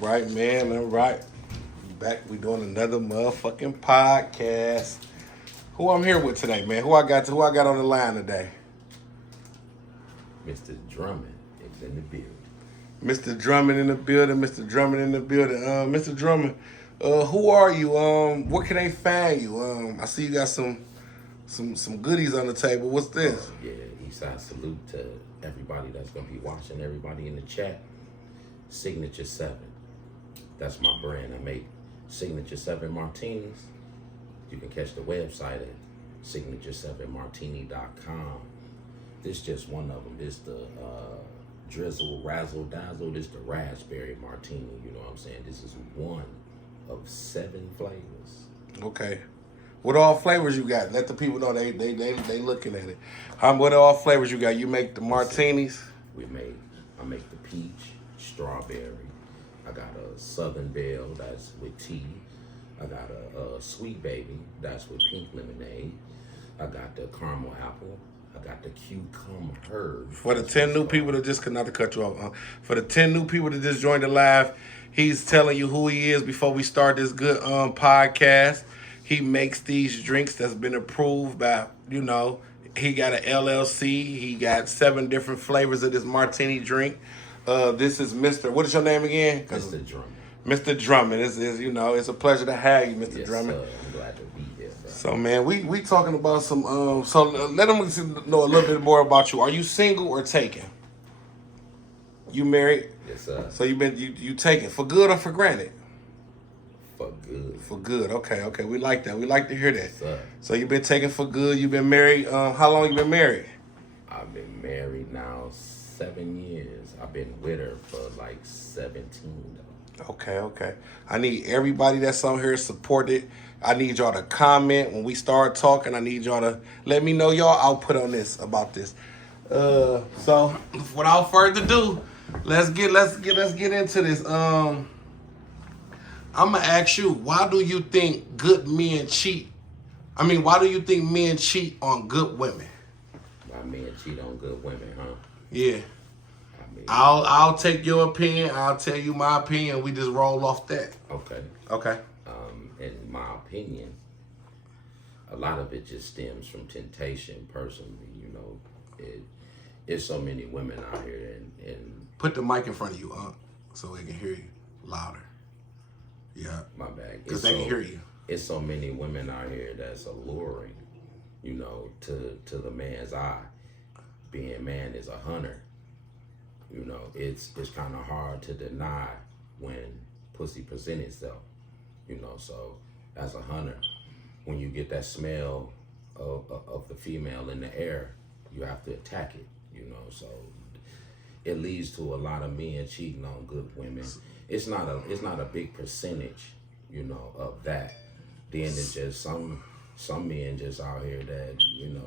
All right, man. All right. Back. We doing another motherfucking podcast. Who I'm here with today, man? Who I got on the line today? Mr. Drummond is in the building. Mr. Drummond in the building. Mr. Drummond in the building. Mr. Drummond, who are you? Where can they find you? I see you got some goodies on the table. What's this? Yeah, Eastside salute to everybody that's gonna be watching, everybody in the chat. Signature 7. That's my brand. I make Signature 7 martinis. You can catch the website at signature7martini.com. This just one of them. This the drizzle, razzle, dazzle. This the raspberry martini. You know what I'm saying? This is one of 7 flavors. Okay. What all flavors you got? Let the people know they looking at it. What all flavors you got? You make the martinis? I make the peach, strawberry. I got a Southern Belle that's with tea. I got a Sweet Baby that's with pink lemonade. I got the caramel apple. I got the cucumber herb. For the 10 new people that just, not to cut you off, for the 10 new people that just joined the live, he's telling you who he is before we start this good podcast. He makes these drinks that's been approved by, he got an LLC. He got 7 different flavors of this martini drink. This is what is your name again? Mr. Drummond. Mr. Drummond. It's a pleasure to have you, Mr. Yes, Drummond. sir. I'm glad to be here, sir. So, man, we talking about some, so let them know a little bit more about you. Are you single or taken? You married? Yes, sir. So you taken for good or for granted? For good. For good. Okay. We like that. We like to hear that. Yes, sir. So you've been taken for good. You've been married. How long you been married? I've been married now 7 years. I've been with her for like 17 though. Okay. I need everybody that's on here supported. I need y'all to comment when we start talking. I need y'all to let me know y'all output on this about this. So without further ado, let's get into this. I'm gonna ask you, why do you think good men cheat? Why do you think men cheat on good women? Why men cheat on good women, huh? Yeah. I'll take your opinion. I'll tell you my opinion. We just roll off that. Okay. In my opinion, a lot of it just stems from temptation. Personally, it's so many women out here, and put the mic in front of you, so we can hear you louder. Yeah. My bad. Because they can hear you. It's so many women out here that's alluring, to the man's eye. Being man is a hunter. It's kind of hard to deny when pussy presents itself. So as a hunter, when you get that smell of the female in the air, you have to attack it. So it leads to a lot of men cheating on good women. It's not a big percentage, of that. Then it's just some men just out here that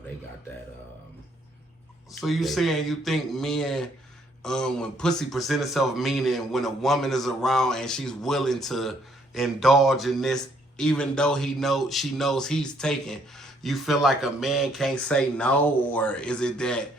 they got that. So you saying you think men, when pussy present itself, meaning when a woman is around and she's willing to indulge in this, even though she knows he's taken, you feel like a man can't say no? Or is it that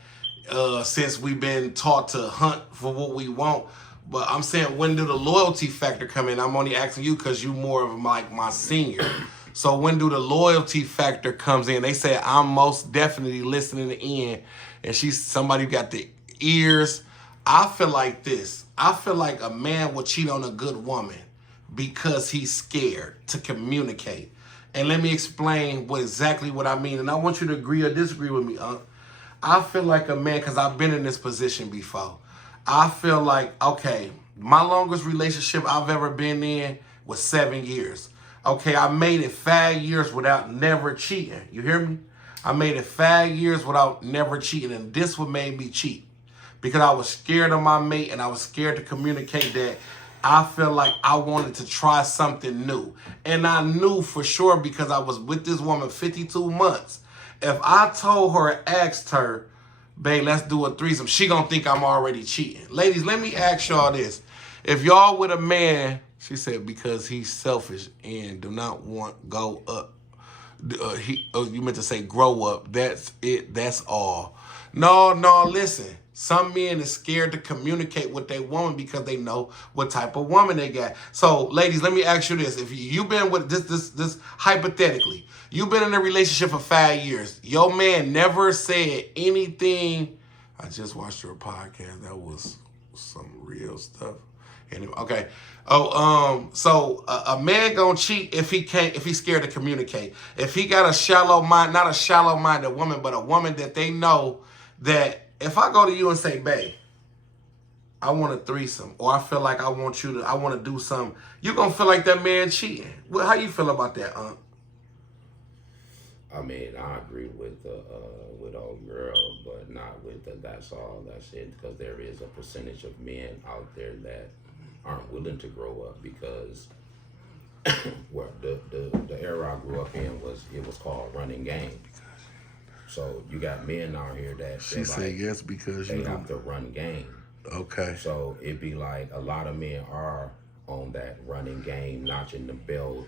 since we've been taught to hunt for what we want? But I'm saying, when do the loyalty factor come in? I'm only asking you because you more of like my senior. So when do the loyalty factor comes in? They say I'm most definitely listening in, and she's somebody who got the ears. I feel like this. I feel like a man will cheat on a good woman because he's scared to communicate. And let me explain exactly what I mean. And I want you to agree or disagree with me, I feel like a man, because I've been in this position before. I feel like, okay, my longest relationship I've ever been in was 7 years. Okay, I made it 5 years without never cheating. You hear me? I made it 5 years without never cheating. And this what made me cheat. Because I was scared of my mate, and I was scared to communicate that I felt like I wanted to try something new. And I knew for sure, because I was with this woman 52 months. If I told her, asked her, babe, let's do a threesome, she gonna think I'm already cheating. Ladies, let me ask y'all this. If y'all with a man, she said, because he's selfish and do not want go up. You meant to say grow up. That's it. That's all. No, listen. Some men is scared to communicate with their woman because they know what type of woman they got. So, ladies, let me ask you this: if you've been with this hypothetically, you've been in a relationship for 5 years, your man never said anything. I just watched your podcast. That was some real stuff. Anyway, okay. Oh, so a man gonna cheat if he's scared to communicate. If he got a shallow mind, not a shallow-minded woman, but a woman that they know that if I go to you and say, babe, I want a threesome, or I feel like I want to do something, you gonna feel like that man cheating. How you feel about that, I mean, I agree with old girl, but not with the that's all, that's it, because there is a percentage of men out there that aren't willing to grow up because well, the era I grew up in was called running game. So you got men out here that she said like, yes because they have to run game. Okay. So it'd be like a lot of men are on that running game, notching the belt,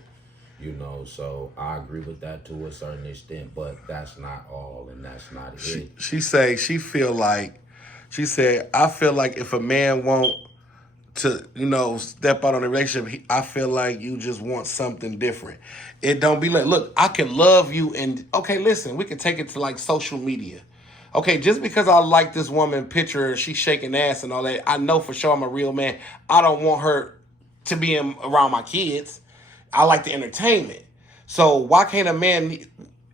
you know. So I agree with that to a certain extent, but that's not all, and that's not it. She said, I feel like if a man won't to, step out on a relationship, I feel like you just want something different. It don't be like, look, I can love you and, okay, listen, we can take it to like social media. Okay, just because I like this woman picture, she's shaking ass and all that, I know for sure I'm a real man. I don't want her to be around my kids. I like the entertainment. So why can't a man,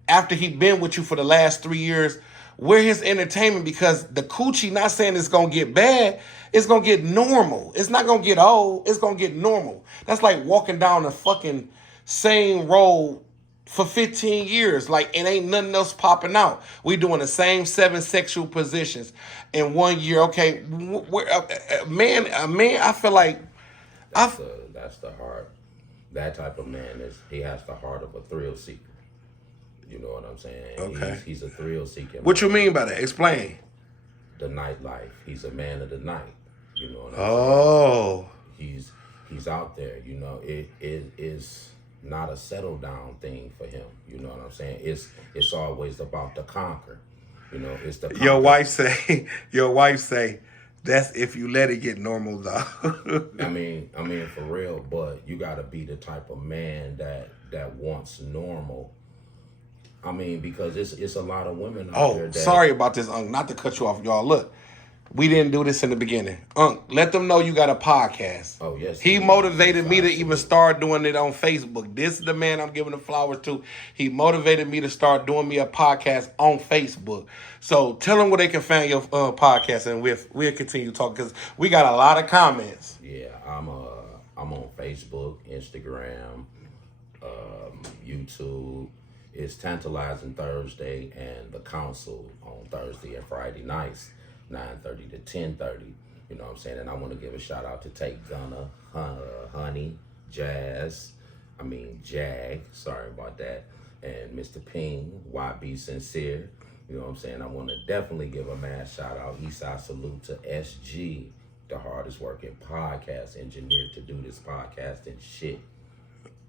after he been with you for the last 3 years, where his entertainment? Because the coochie, not saying it's gonna get bad, it's gonna get normal. It's not gonna get old, it's gonna get normal. That's like walking down the fucking same road for 15 years. Like, it ain't nothing else popping out. We doing the same 7 sexual positions in 1 year. Okay, man, I feel like that's the heart. That type of man he has the heart of a thrill seeker. You know what I'm saying? Okay. He's a thrill seeker. What you mean by that? Explain. The nightlife. He's a man of the night. You know what I'm saying? He's out there. You know, it is not a settle down thing for him. You know what I'm saying? It's always about the conquer. You know, it's the conquer. Your wife say, that's if you let it get normal though. I mean for real, but you gotta be the type of man that wants normal. I mean, because it's a lot of women out there. Sorry about this, Unc. Not to cut you off, y'all. Look, we didn't do this in the beginning. Unc, let them know you got a podcast. Oh, yes. He motivated me to even start doing it on Facebook. This is the man I'm giving the flowers to. He motivated me to start doing me a podcast on Facebook. So tell them where they can find your podcast, and we'll continue talking because we got a lot of comments. Yeah, I'm on Facebook, Instagram, YouTube. It's Tantalizing Thursday and The Council on Thursday and Friday nights, 9:30 to 10:30. You know what I'm saying? And I want to give a shout out to Take Gunner, Honey, Jag, sorry about that, and Mr. Ping, YB Sincere. You know what I'm saying? I want to definitely give a mad shout out, Eastside salute to SG, the hardest working podcast engineer to do this podcast and shit.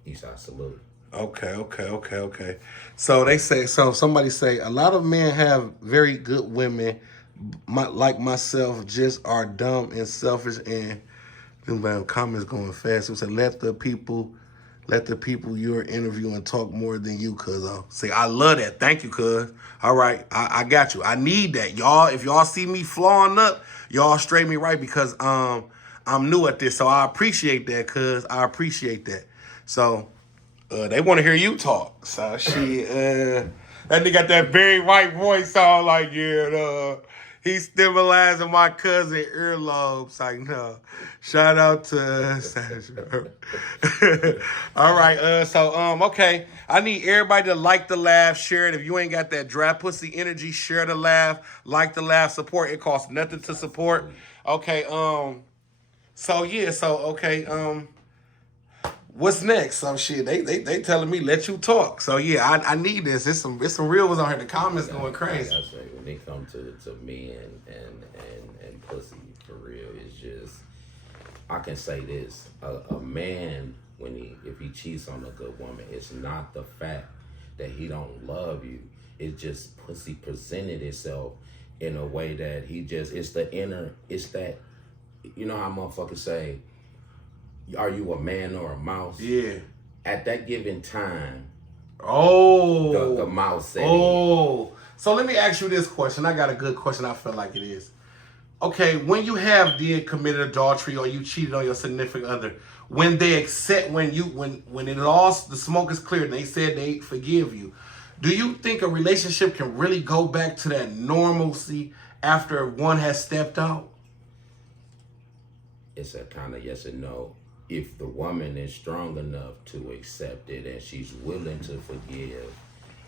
Eastside salute. Okay. So somebody say a lot of men have very good women, like myself, just are dumb and selfish. And the comments going fast. It said let the people you're interviewing talk more than you, cuz. Say I love that. Thank you, cuz. All right, I got you. I need that, y'all. If y'all see me flawing up, y'all straighten me right because I'm new at this, so I appreciate that, cuz. I appreciate that. So. They want to hear you talk. So that nigga got that very white voice on like, he's stimulating my cousin earlobes. Like, no. Shout out to Sandra. All right, okay. I need everybody to like the laugh, share it. If you ain't got that dry pussy energy, share the laugh, like the laugh, support. It costs nothing to support. Okay, what's next? Some shit. They telling me let you talk. So yeah, I need this. It's some real ones on here. The comments going crazy. Like I say, when it comes to me and pussy, for real, it's just, I can say this: a man, if he cheats on a good woman, it's not the fact that he don't love you. It's just pussy presented itself in a way that he just, it's the inner, it's that, you know how motherfuckers say, are you a man or a mouse? Yeah. At that given time, Oh. the mouse said, oh. So let me ask you this question. I got a good question. I feel like it is. Okay, when you have did committed adultery or you cheated on your significant other, when they accept, when it all, the smoke is cleared and they said they forgive you, do you think a relationship can really go back to that normalcy after one has stepped out? it's a kind of yes and no. If the woman is strong enough to accept it and she's willing to forgive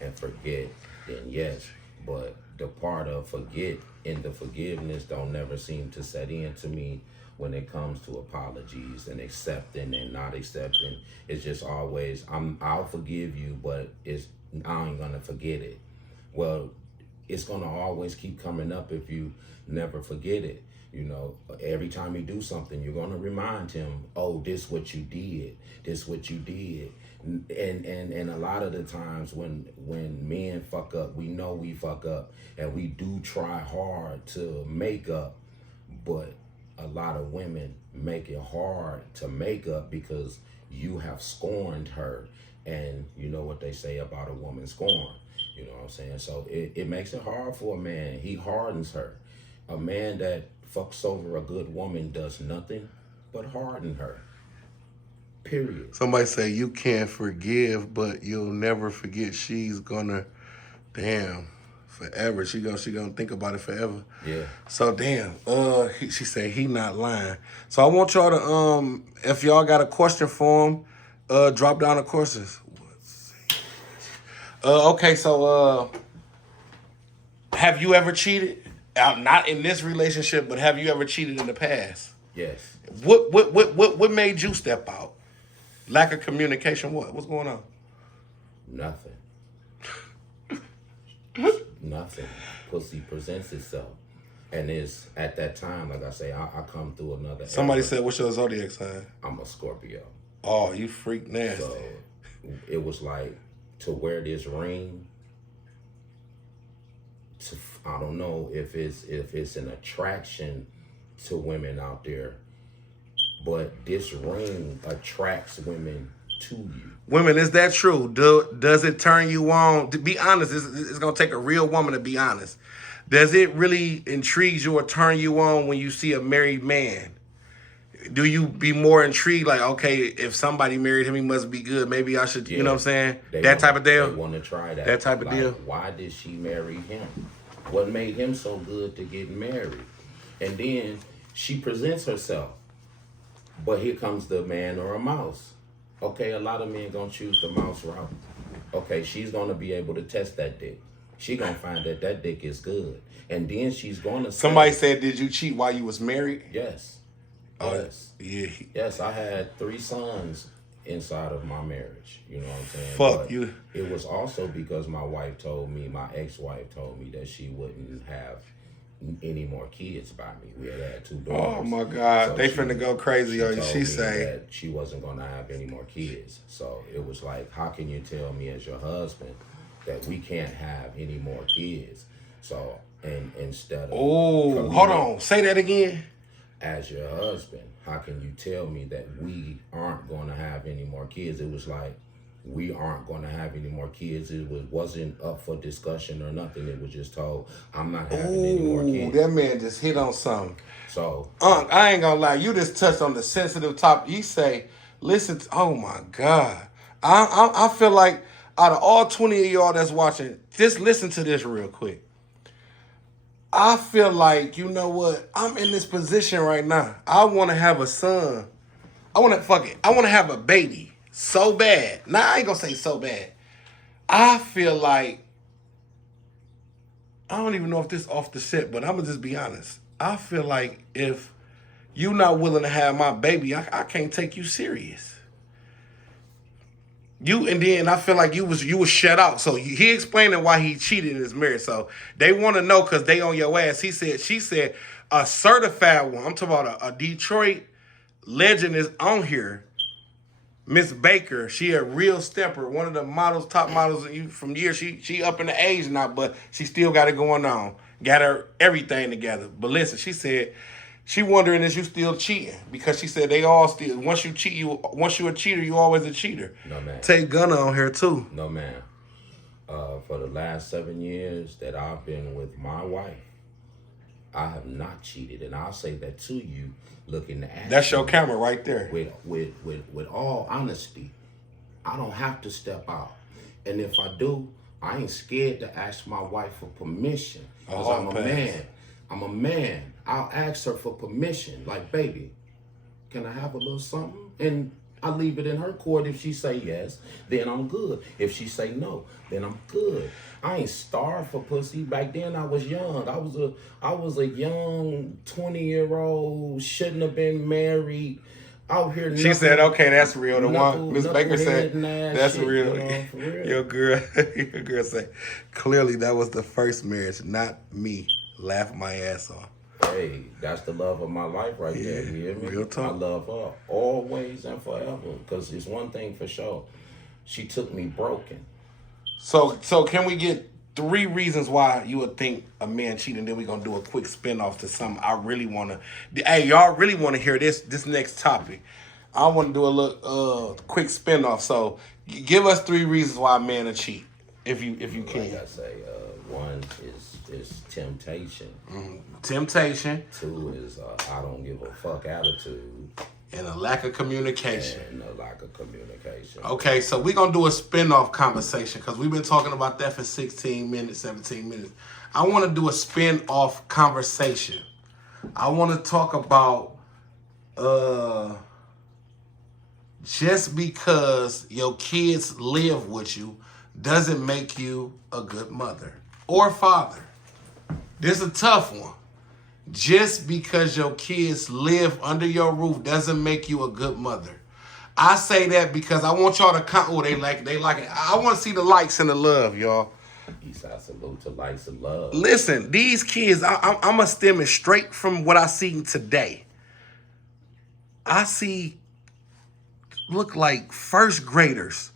and forget, then yes. But the part of forget and the forgiveness don't never seem to set in to me when it comes to apologies and accepting and not accepting. It's just always, I'll forgive you, but I ain't gonna forget it. Well, it's gonna always keep coming up if you never forget it. You know, every time you do something, you're gonna remind him, oh, this what you did, this what you did. And a lot of the times when men fuck up, we know we fuck up and we do try hard to make up, but a lot of women make it hard to make up because you have scorned her. And you know what they say about a woman scorned. You know what I'm saying? So it makes it hard for a man. He hardens her. A man that fucks over a good woman does nothing but harden her. Period. Somebody say you can't forgive, but you'll never forget. She's gonna, damn, forever. She gonna think about it forever. Yeah. So damn. She said he not lying. So I want y'all to if y'all got a question for him, drop down the questions. Okay. So have you ever cheated? Not in this relationship, but have you ever cheated in the past? Yes. What made you step out? Lack of communication. What's going on? Nothing. Nothing. Pussy presents itself. And it's at that time, like I say, I come through another Somebody era. said, what's your zodiac sign? I'm a Scorpio. Oh, you freak nasty. So it was like to wear this ring. I don't know if it's an attraction to women out there, but this ring attracts women to you. Women, is that true? Does it turn you on? To be honest, it's going to take a real woman to be honest. Does it really intrigue you or turn you on when you see a married man? Do you be more intrigued, like, okay, if somebody married him, he must be good. Maybe I should, you know what I'm saying? Type of deal? They want to try that. That type of deal? Why did she marry him? What made him so good to get married? And then she presents herself. But here comes the man or a mouse. Okay, a lot of men gonna choose the mouse route. Okay, she's gonna be able to test that dick. She gonna find that dick is good. And then she's gonna say, Somebody said, did you cheat while you was married? yes. Oh, Yes. yeah. Yes, I had 3 sons inside of my marriage. You know what I'm saying? Fuck but you. It was also because my ex-wife told me that she wouldn't have any more kids by me. We had 2 daughters. Oh my God, So they finna go crazy on you. told She me say that she wasn't gonna have any more kids. So it was like, how can you tell me as your husband that we can't have any more kids? So and instead of oh, hold on, say that again. As your husband, how can you tell me that we aren't going to have any more kids? It was like, we aren't going to have any more kids. It wasn't up for discussion or nothing. It was just told, I'm not having any more kids. That man just hit on something. So, I ain't gonna lie, you just touched on the sensitive topic. You say, listen, oh my God. I feel like out of all 20 of y'all that's watching, just listen to this real quick. I feel like, you know what? I'm in this position right now. I want to have a son. I want to have a baby so bad. Nah, I ain't going to say so bad. I feel like, I don't even know if this off the set, but I'm going to just be honest. I feel like if you're not willing to have my baby, I can't take you serious. And then I feel like you was shut out. So he explaining why he cheated in his marriage. So they want to know because they on your ass. She said, a certified one. I'm talking about a Detroit legend is on here. Miss Baker, she a real stepper, one of the models, top models from years. She up in the age now, but she still got it going on. got her everything together. But listen, she said she wondering is you still cheating because she said they all still once you a cheater, you always a cheater. No, man. Take Gunna on here too. No, man. For the last 7 years that I've been with my wife, I have not cheated, and I'll say that to you, looking at That's your camera right there. With all honesty, I don't have to step out, and if I do, I ain't scared to ask my wife for permission because I'm a man. I'm a man. I'll ask her for permission, like, baby, can I have a little something? And I leave it in her court. If she say yes, then I'm good. If she say no, then I'm good. I ain't starved for pussy. Back then I was young. I was a young 20-year-old, shouldn't have been married. Out here. She said, "Okay, that's real." The one Miss Baker said, "That's shit, real." Real. Your girl said, "Clearly that was the first marriage, not me." Laugh my ass off. Hey, that's the love of my life right there. You hear me? Real talk. I love her always and forever. Because it's one thing for sure. She took me broken. So can we get 3 reasons why you would think a man cheating? Then we're gonna do a quick spinoff to something I really wanna. Hey, y'all really wanna hear this next topic? I want to do a little quick spinoff. So give us 3 reasons why a man will cheat, if you can. Like I say, one is temptation. Temptation. 2 is I don't give a fuck attitude. And a lack of communication. Okay, so we're going to do a spin-off conversation because we've been talking about that for 16 minutes, 17 minutes. I want to do a spin-off conversation. I want to talk about just because your kids live with you doesn't make you a good mother or father. This is a tough one. Just because your kids live under your roof doesn't make you a good mother. I say that because I want y'all to come. Oh, they like it. I want to see the likes and the love, y'all. Eastside salute to likes and love. Listen, these kids, I'm going to stem it straight from what I see today. I see, look like first graders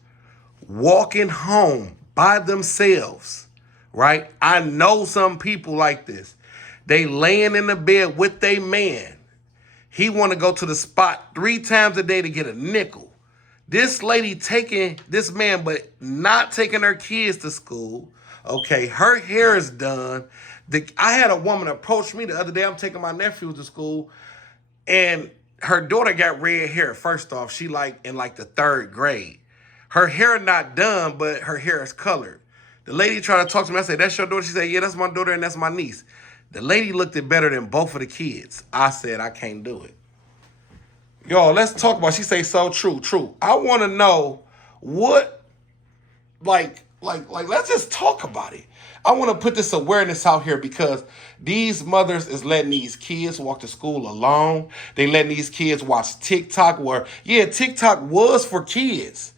walking home by themselves, right? I know some people like this. They laying in the bed with their man. He want to go to the spot 3 times a day to get a nickel. This lady taking this man, but not taking her kids to school. Okay, her hair is done. I had a woman approach me the other day. I'm taking my nephew to school, and her daughter got red hair. First off, she in the 3rd grade. Her hair not done, but her hair is colored. The lady tried to talk to me. I said, "That's your daughter?" She said, "Yeah, that's my daughter and that's my niece." The lady looked it better than both of the kids. I said, "I can't do it." Y'all, let's talk about. She say, "So true, true." I want to know what, let's just talk about it. I want to put this awareness out here because these mothers is letting these kids walk to school alone. They letting these kids watch TikTok where, TikTok was for kids.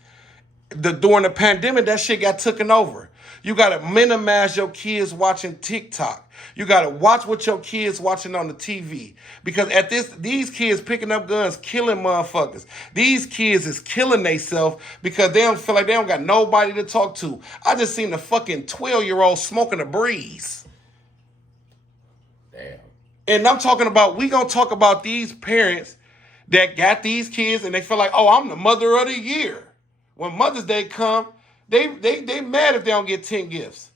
During the pandemic, that shit got taken over. You got to minimize your kids watching TikTok. You got to watch what your kids watching on the TV. Because these kids picking up guns, killing motherfuckers. These kids is killing themselves because they don't feel like they don't got nobody to talk to. I just seen a fucking 12-year-old smoking a breeze. Damn. And I'm talking about, we gonna talk about these parents that got these kids and they feel like, oh, I'm the mother of the year. When Mother's Day come, they mad if they don't get 10 gifts.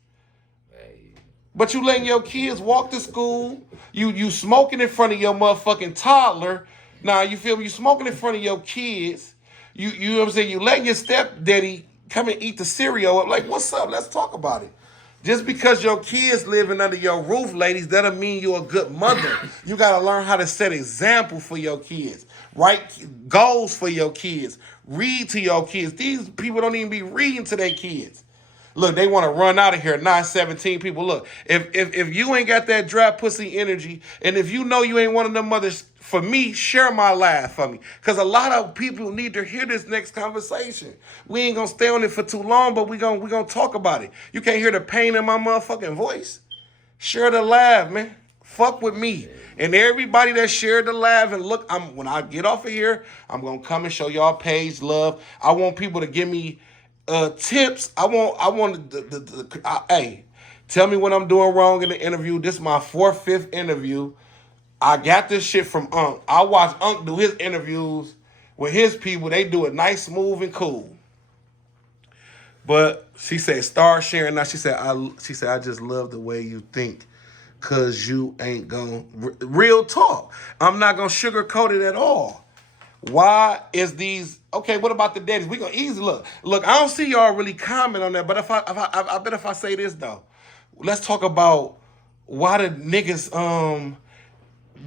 But you letting your kids walk to school. You smoking in front of your motherfucking toddler. Now, you feel me? You smoking in front of your kids. You know what I'm saying? You letting your stepdaddy come and eat the cereal up. Like, what's up? Let's talk about it. Just because your kids living under your roof, ladies, doesn't mean you're a good mother. You got to learn how to set example for your kids. Write goals for your kids. Read to your kids. These people don't even be reading to their kids. Look, they want to run out of here. 917 people. Look, if you ain't got that dry pussy energy, and if you know you ain't one of them mothers, for me, share my live for me. Because a lot of people need to hear this next conversation. We ain't going to stay on it for too long, but we gonna talk about it. You can't hear the pain in my motherfucking voice. Share the live, man. Fuck with me. And everybody that shared the live, and look, when I get off of here, I'm going to come and show y'all page love. I want people to give me tips. Hey, Tell me when I'm doing wrong in the interview. This is my 4th, 5th interview. I got this shit from Unc. I watch Unc do his interviews with his people. They do it nice, smooth, and cool. But she said, start sharing now. She said, I just love the way you think. Cause you ain't gonna real talk. I'm not gonna sugarcoat it at all. Why is these okay? What about the daddies? We gonna easy look. Look, I don't see y'all really comment on that. But I bet if I say this though, let's talk about why the niggas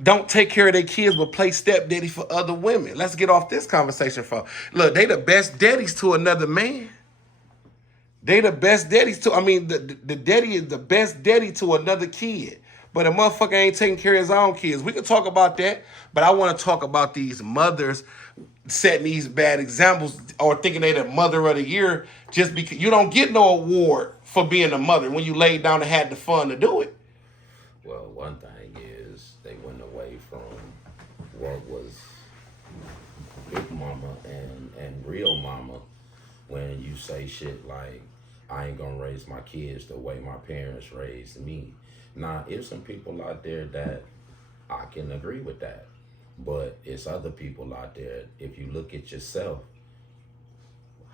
don't take care of their kids but play stepdaddy for other women. Let's get off this conversation for. Look, they the best daddies to another man. They the best daddies to. I mean, the daddy is the best daddy to another kid. But a motherfucker ain't taking care of his own kids. We can talk about that, but I want to talk about these mothers setting these bad examples or thinking they the mother of the year just because you don't get no award for being a mother when you laid down and had the fun to do it. Well, one thing is they went away from what was big mama and real mama when you say shit like, I ain't gonna raise my kids the way my parents raised me. Now, there's some people out there that I can agree with that. But it's other people out there, if you look at yourself,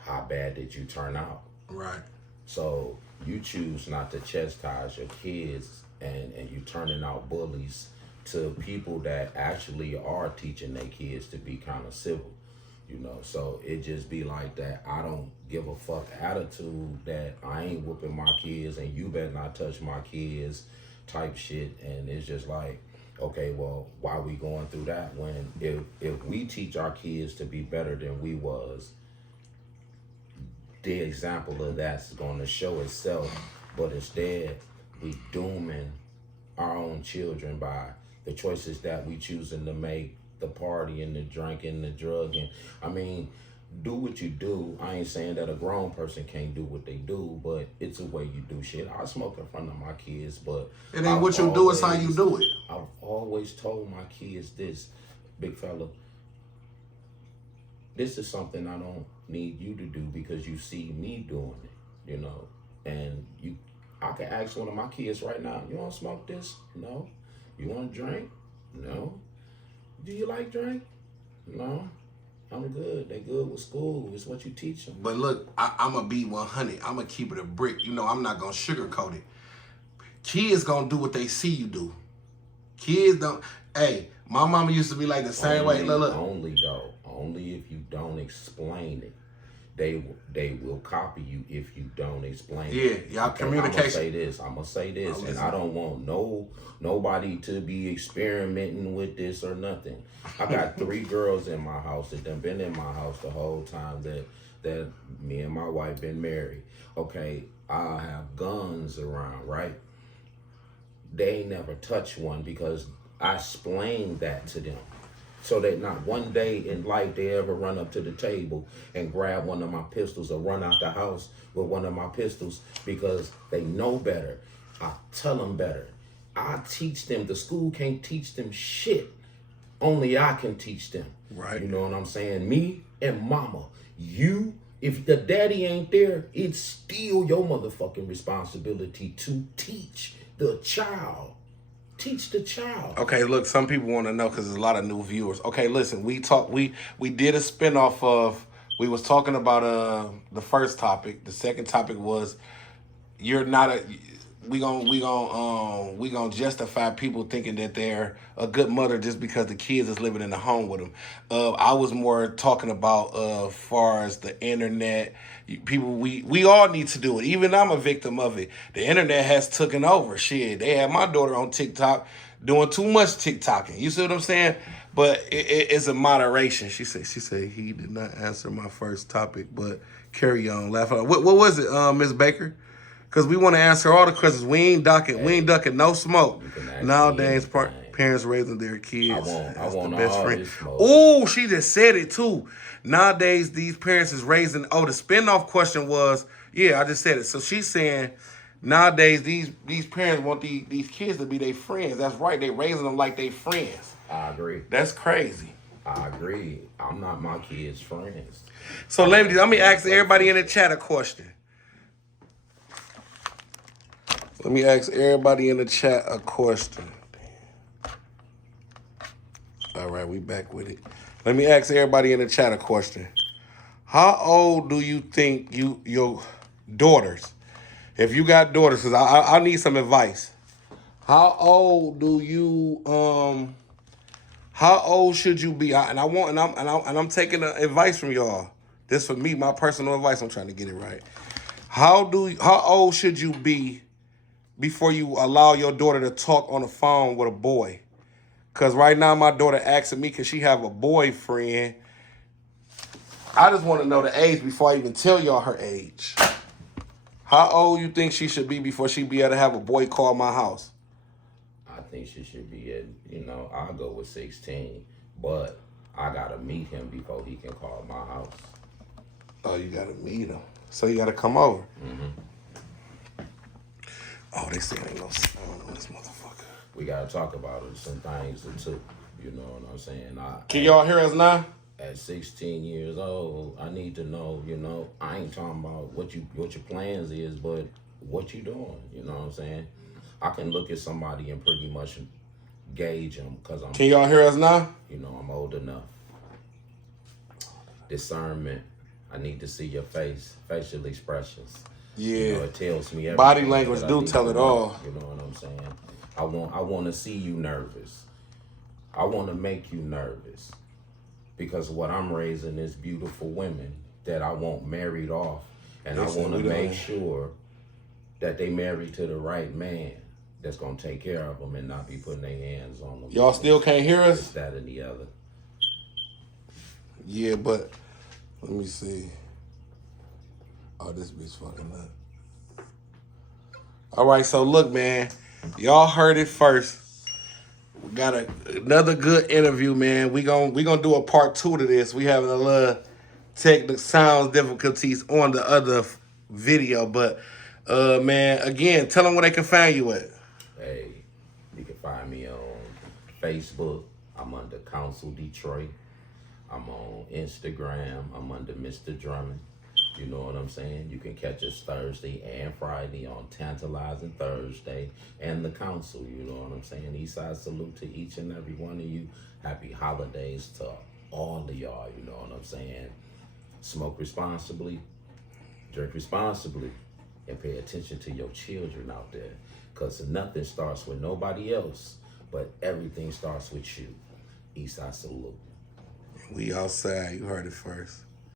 how bad did you turn out? Right. So you choose not to chastise your kids and you turning out bullies to people that actually are teaching their kids to be kind of civil. You know, so it just be like that. I don't give a fuck attitude that I ain't whooping my kids and you better not touch my kids type shit. And it's just like, okay, well, why we going through that when if we teach our kids to be better than we was, the example of that's going to show itself. But instead, we dooming our own children by the choices that we choosing to make, the partying, the drinking, the drugging. I mean, do what you do. I ain't saying that a grown person can't do what they do, but it's a way you do shit. I smoke in front of my kids, but it ain't what you do, it's how you do it. I've always told my kids this, big fella, this is something I don't need you to do because you see me doing it, you know. And I can ask one of my kids right now, you want to smoke this? No. You want to drink? No. Do you like drink? No. I'm good. They good with school. It's what you teach them. But look, I'm going to be 100. I'm going to keep it a brick. You know, I'm not going to sugarcoat it. Kids going to do what they see you do. Kids don't. Hey, my mama used to be like the same way. Look. Only if you don't explain it. They will copy you if you don't explain it. Yeah, y'all communication. I'm gonna say this, and I don't want nobody to be experimenting with this or nothing. I got 3 girls in my house that done been in my house the whole time that me and my wife been married. Okay, I have guns around, right? They ain't never touched one because I explained that to them. So that not one day in life they ever run up to the table and grab one of my pistols or run out the house with one of my pistols because they know better. I tell them better. I teach them. The school can't teach them shit. Only I can teach them. Right. You know what I'm saying? Me and mama. You, if the daddy ain't there, it's still your motherfucking responsibility to teach the child. Teach the child. Okay, look, some people want to know because there's a lot of new viewers. Okay, listen, we did a spinoff of, we was talking about the first topic. The second topic was you're not a, we gonna justify people thinking that they're a good mother just because the kids is living in the home with them. I was more talking about far as the internet. People, we all need to do it. Even I'm a victim of it. The internet has taken over. Shit, they had my daughter on TikTok doing too much TikToking. You see what I'm saying? But it's a moderation. She said he did not answer my first topic, but carry on. Laugh out. What was it, Miss Baker? Because we want to answer all the questions. We ain't ducking no smoke. Nowadays, parents raising their kids. I want the best friend. Oh, she just said it too. Nowadays, these parents is raising. Oh, the spinoff question was, yeah, I just said it. So she's saying, nowadays these parents want these kids to be their friends. That's right. They raising them like they friends. I agree. That's crazy. I agree. I'm not my kids' friends. So, ladies, let me ask everybody in the chat a question. Let me ask everybody in the chat a question. All right, we back with it. Let me ask everybody in the chat a question. How old do you think your daughters, if you got daughters, because I need some advice. How old do you how old should you be? I'm taking advice from y'all. This for me, my personal advice. I'm trying to get it right. How old should you be before you allow your daughter to talk on the phone with a boy? Cause right now my daughter asking me, cause she have a boyfriend. I just want to know the age before I even tell y'all her age. How old you think she should be before she be able to have a boy call my house? I think she should be at, I'll go with 16, but I gotta meet him before he can call my house. Oh, you gotta meet him. So you gotta come over. Mm-hmm. Oh, they say ain't no sound on this motherfucker. We gotta talk about it, some things too. You know what I'm saying? Can y'all hear us now? At 16 years old, I need to know, I ain't talking about what your plans is, but what you doing, you know what I'm saying? I can look at somebody and pretty much gauge them because Can y'all hear us now? I'm old enough. Discernment. I need to see your face, facial expressions. Yeah. It tells me everything. Body language do tell it all. You know what I'm saying? I want to see you nervous. I want to make you nervous. Because what I'm raising is beautiful women that I want married off. And I want to make sure that they married to the right man that's going to take care of them and not be putting their hands on them. Y'all still can't hear us? It's that and the other. Yeah, but let me see. Oh, this bitch fucking up. All right, so look, man. Y'all heard it first. We got another good interview, man. We gonna do a part 2 to this. We having a little technical sound difficulties on the other video, but man, again, tell them where they can find you at. Hey, you can find me on Facebook. I'm under Council Detroit. I'm on Instagram. I'm under Mr. Drummond. You know what I'm saying? You can catch us Thursday and Friday on Tantalizing Thursday and the Council. You know what I'm saying? Eastside salute to each and every one of you. Happy holidays to all of y'all. You know what I'm saying? Smoke responsibly, drink responsibly, and pay attention to your children out there. Because nothing starts with nobody else, but everything starts with you. Eastside salute. We outside. You heard it first.